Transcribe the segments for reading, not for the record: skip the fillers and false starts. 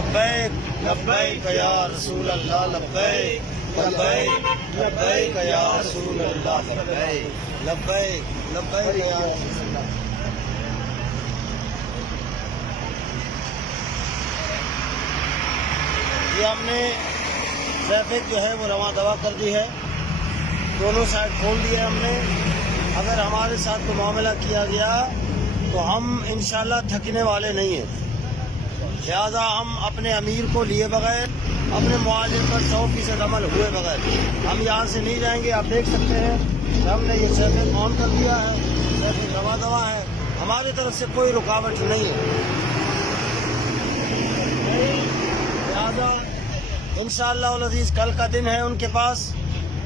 लब्बैक लब्बैक या रसूल अल्लाह, लब्बैक लब्बैक लब्बैक या रसूल अल्लाह, लब्बैक लब्बैक लब्बैक या रसूल अल्लाह। ये हमने ट्रैफिक जो है वो रवा दवा कर दी है, दोनों साइड खोल दिए हमने। अगर हमारे साथ कोई मामला किया गया तो हम इंशाल्लाह थकने वाले नहीं हैं। लिहाजा हम अपने अमीर को लिए बगैर, अपने मुआजिर पर 100% अमल हुए बगैर हम यहाँ से नहीं जाएंगे। आप देख सकते हैं कि हमने ये ट्रैफिक ऑन कर दिया है, ट्रैफिक रवा दवा है, हमारी तरफ से कोई रुकावट नहीं है। लिहाजा इंशाअल्लाह उल अज़ीज़ कल का दिन है उनके पास,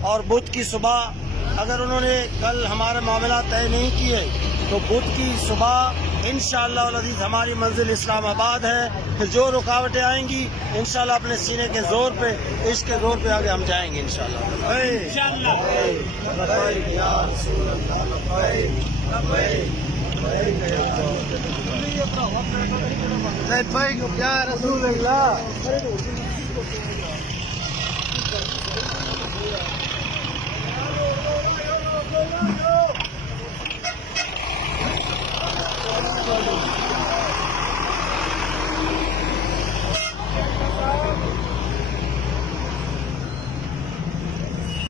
और बुध की सुबह अगर उन्होंने कल हमारे मामला तय नहीं किए तो बुध की सुबह इंशाअल्लाह उल अज़ीज़ हमारी मंजिल इस्लामाबाद है। फिर जो रुकावटें आएंगी इंशाअल्लाह अपने सीने के जोर पे, इश्क के जोर पे आगे हम जाएंगे इंशाअल्लाह।